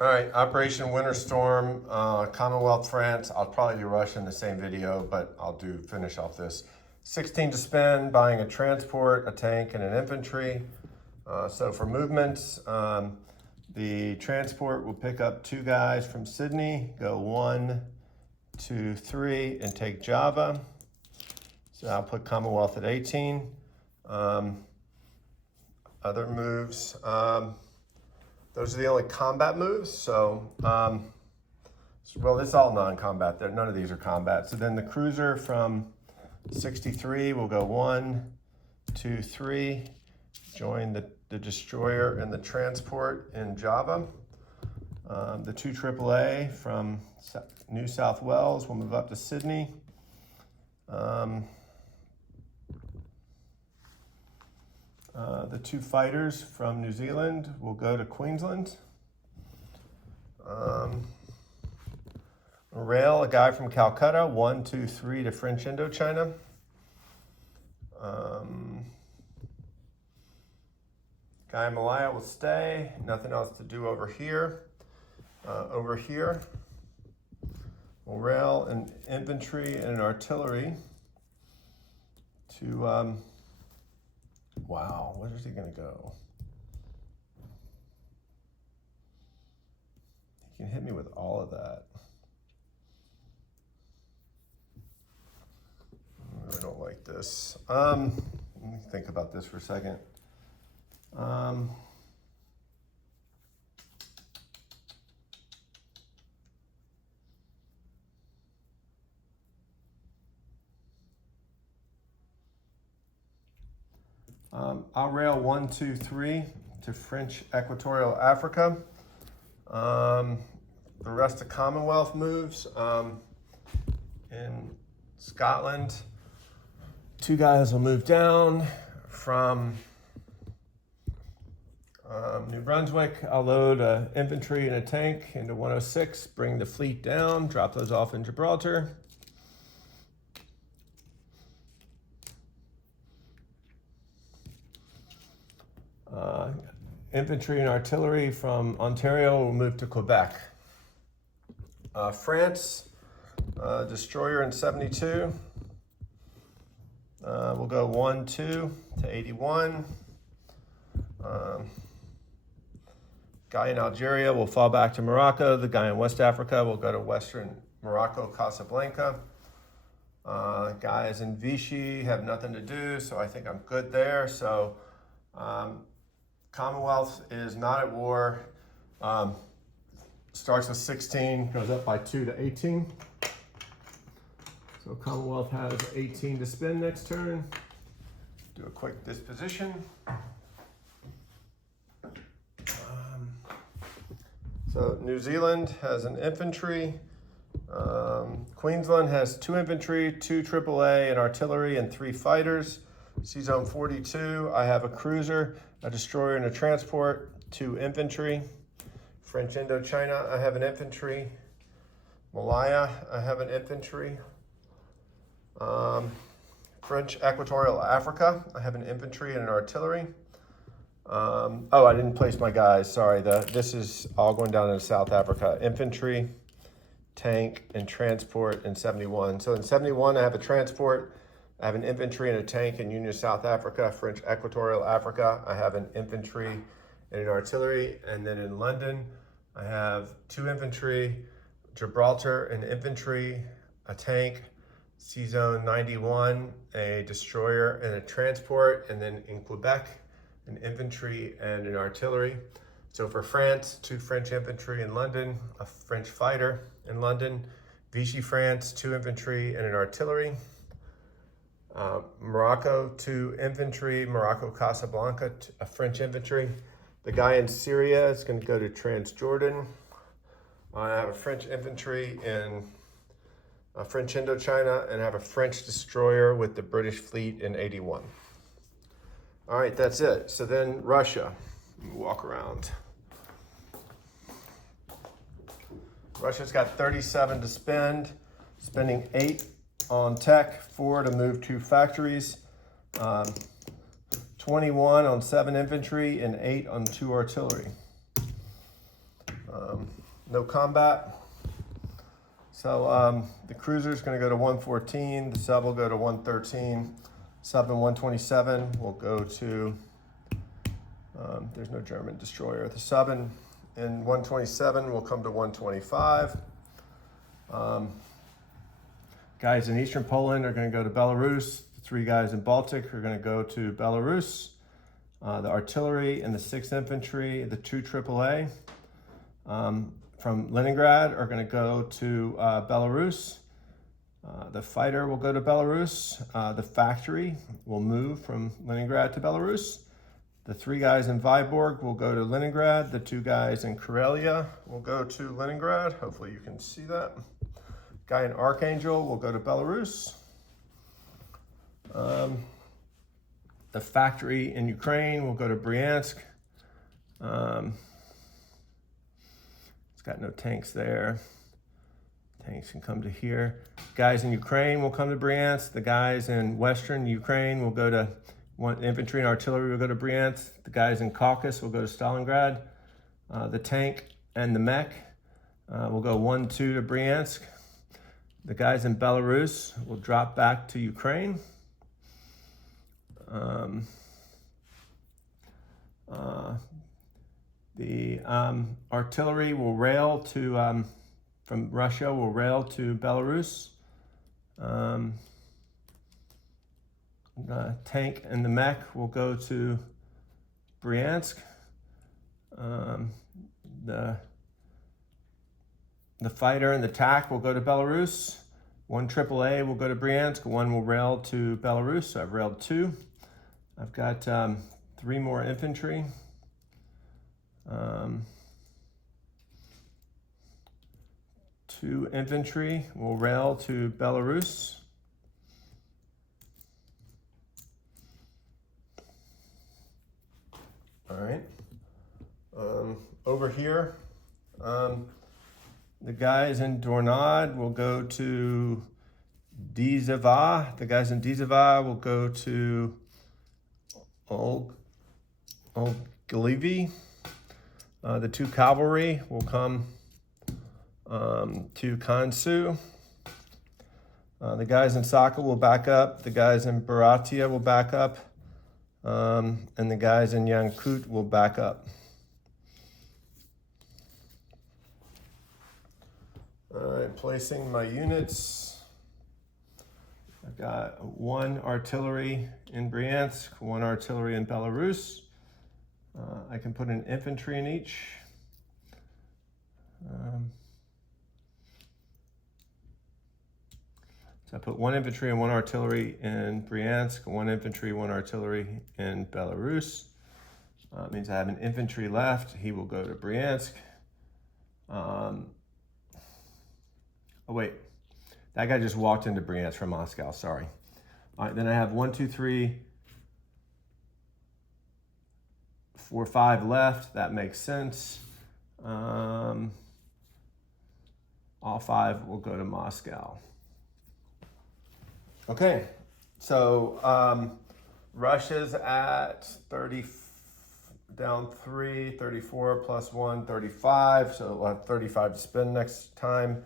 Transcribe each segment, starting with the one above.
All right, Operation Winter Storm, Commonwealth, France. I'll probably do Russia in the same video, but I'll finish off this. 16 to spend, buying a transport, a tank, and an infantry. So for movements, the transport will pick up 2 guys from Sydney, go 1, 2, 3, and take Java. So I'll put Commonwealth at 18. Other moves. Those are the only combat moves. So, well, this is all non-combat. None of these are combat. So then the cruiser from 63 will go 1, 2, 3. Join the destroyer and the transport in Java. The 2 AAA from New South Wales will move up to Sydney. The 2 fighters from New Zealand will go to Queensland. Rail, a guy from Calcutta, 1, 2, 3 to French Indochina. Guy in Malaya will stay. Nothing else to do over here. We'll rail an infantry and an artillery to, wow, where is he gonna go? He can hit me with all of that. I don't like this. Let me think about this for a second. I'll rail 1, 2, 3 to French Equatorial Africa. The rest of Commonwealth moves. In Scotland, 2 guys will move down from New Brunswick. I'll load an infantry and a tank into 106, bring the fleet down, drop those off in Gibraltar. Infantry and artillery from Ontario will move to Quebec. France, destroyer in 72. We'll go 1, 2 to 81. Guy in Algeria will fall back to Morocco. The guy in West Africa will go to Western Morocco, Casablanca. Guys in Vichy have nothing to do, so I think I'm good there. So Commonwealth is not at war. Starts with 16, goes up by 2 to 18. So Commonwealth has 18 to spend next turn. Do a quick disposition. So New Zealand has an infantry. Queensland has 2 infantry, 2 AAA, an artillery, and 3 fighters. C-Zone 42, I have a cruiser, a destroyer, and a transport, 2 infantry. French Indochina, I have an infantry. Malaya, I have an infantry. French Equatorial Africa, I have an infantry and an artillery. Oh, I didn't place my guys, sorry. This is all going down into South Africa. Infantry, tank, and transport in 71. So in 71, I have a transport, I have an infantry and a tank in Union South Africa. French Equatorial Africa, I have an infantry and an artillery. And then in London, I have 2 infantry, Gibraltar, an infantry, a tank, C-Zone 91, a destroyer and a transport. And then in Quebec, an infantry and an artillery. So for France, 2 French infantry in London, a French fighter in London. Vichy, France, 2 infantry and an artillery. Morocco, 2 infantry, Morocco, Casablanca, a French infantry. The guy in Syria is going to go to Transjordan. I have a French infantry in French Indochina, and I have a French destroyer with the British fleet in 81. All right, that's it. So then Russia, walk around. Russia's got 37 to spend, spending 8 on tech, 4 to move 2 factories, 21 on 7 infantry, and 8 on 2 artillery. No combat. So the cruiser is going to go to 114. The sub will go to 113. Sub in 127 will go to, there's no German destroyer. The sub in 127 will come to 125. Guys in Eastern Poland are going to go to Belarus. The 3 guys in Baltic are going to go to Belarus. The artillery and the 6th Infantry, the 2 AAA from Leningrad are going to go to Belarus. The fighter will go to Belarus. The factory will move from Leningrad to Belarus. The 3 guys in Vyborg will go to Leningrad. The 2 guys in Karelia will go to Leningrad. Hopefully you can see that. Guy in Archangel will go to Belarus. The factory in Ukraine will go to Bryansk. It's got no tanks there. Tanks can come to here. Guys in Ukraine will come to Bryansk. The guys in Western Ukraine will go to infantry and artillery will go to Bryansk. The guys in Caucasus will go to Stalingrad. The tank and the mech will go 1-2 to Bryansk. The guys in Belarus will drop back to Ukraine. The artillery will rail to, from Russia, will rail to Belarus. The tank and the mech will go to Bryansk. The fighter and the TAC will go to Belarus. 1 AAA will go to Bryansk. 1 will rail to Belarus. So I've railed 2. I've got 3 more infantry. 2 infantry will rail to Belarus. All right. Over here, the guys in Dornad will go to Dzava. The guys in Dzava will go to Olgilevi. The 2 cavalry will come to Kansu. The guys in Saka will back up. The guys in Baratia will back up. And the guys in Yankut will back up. All right, placing my units. I've got 1 artillery in Bryansk, 1 artillery in Belarus. I can put an infantry in each. So I put 1 infantry and 1 artillery in Bryansk, 1 infantry, 1 artillery in Belarus. It means I have an infantry left. He will go to Bryansk. Oh wait, that guy just walked into Bryansk from Moscow, sorry. All right, then I have 1, 2, 3, 4, 5 left. That makes sense. All 5 will go to Moscow. Okay, so Russia's at 30, down 3, 34 plus 1, 35. So we'll have 35 to spend next time.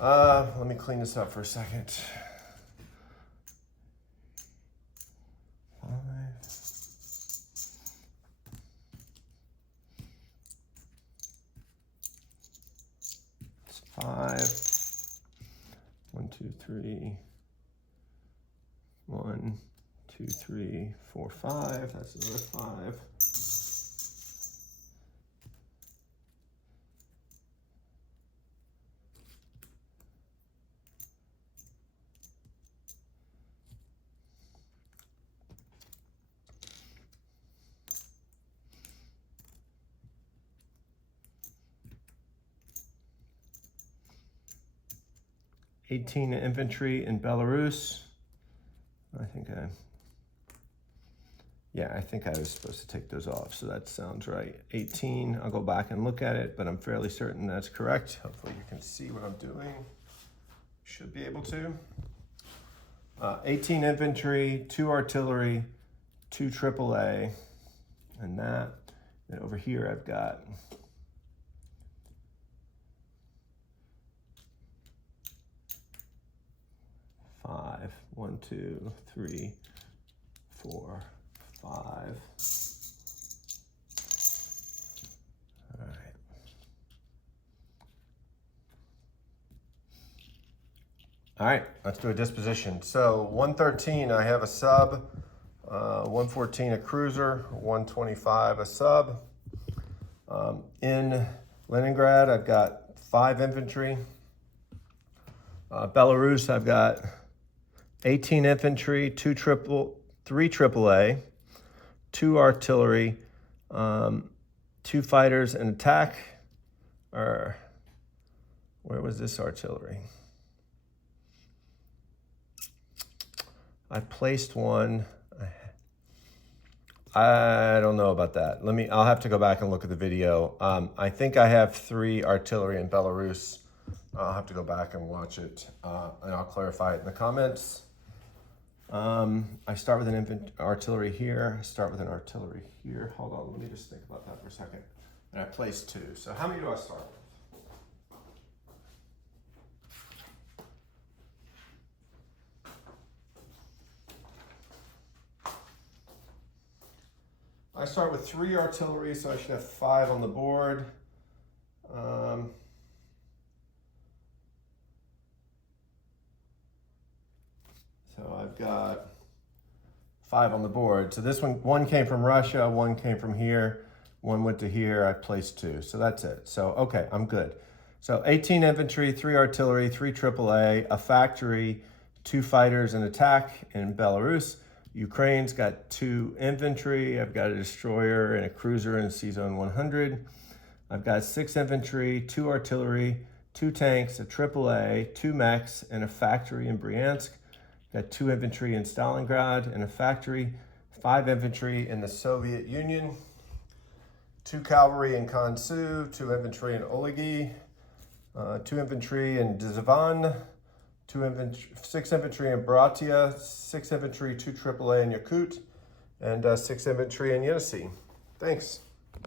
Let me clean this up for a second. 5. 1, 2, 3. 1, 2, 3, 4, 5. That's another 5. $18 infantry in Belarus. I think I was supposed to take those off, so that sounds right. 18, I'll go back and look at it, but I'm fairly certain that's correct. Hopefully you can see what I'm doing. Should be able to. 18 infantry, 2 artillery, 2 AAA, and that. And over here I've got 5. 1, 2, 3, 4, 5. All right. All right, let's do a disposition. So 113, I have a sub. 114, a cruiser. 125, a sub. In Leningrad, I've got 5 infantry. Belarus, I've got 18 infantry, 3 AAA, 2 artillery, 2 fighters, and attack. Or where was this artillery? I placed one. I don't know about that. I'll have to go back and look at the video. I think I have 3 artillery in Belarus. I'll have to go back and watch it, and I'll clarify it in the comments. I start with an artillery here. I start with an artillery here. Hold on, let me just think about that for a second. And I place 2. So how many do I start with? I start with 3 artillery, so I should have 5 on the board. So I've got 5 on the board. So this one came from Russia, 1 came from here, 1 went to here, I placed 2. So that's it. So, okay, I'm good. So 18 infantry, 3 artillery, 3 AAA, a factory, 2 fighters, and attack in Belarus. Ukraine's got 2 infantry. I've got a destroyer and a cruiser in C-Zone 100. I've got 6 infantry, 2 artillery, 2 tanks, a AAA, 2 mechs, and a factory in Bryansk. Got 2 infantry in Stalingrad and a factory, 5 infantry in the Soviet Union, 2 cavalry in Kansu, 2 infantry in Olegi, 2 infantry in Dzvan, 6 infantry in Bratia, 6 infantry, 2 AAA in Yakut, and 6 infantry in Yenisei. Thanks.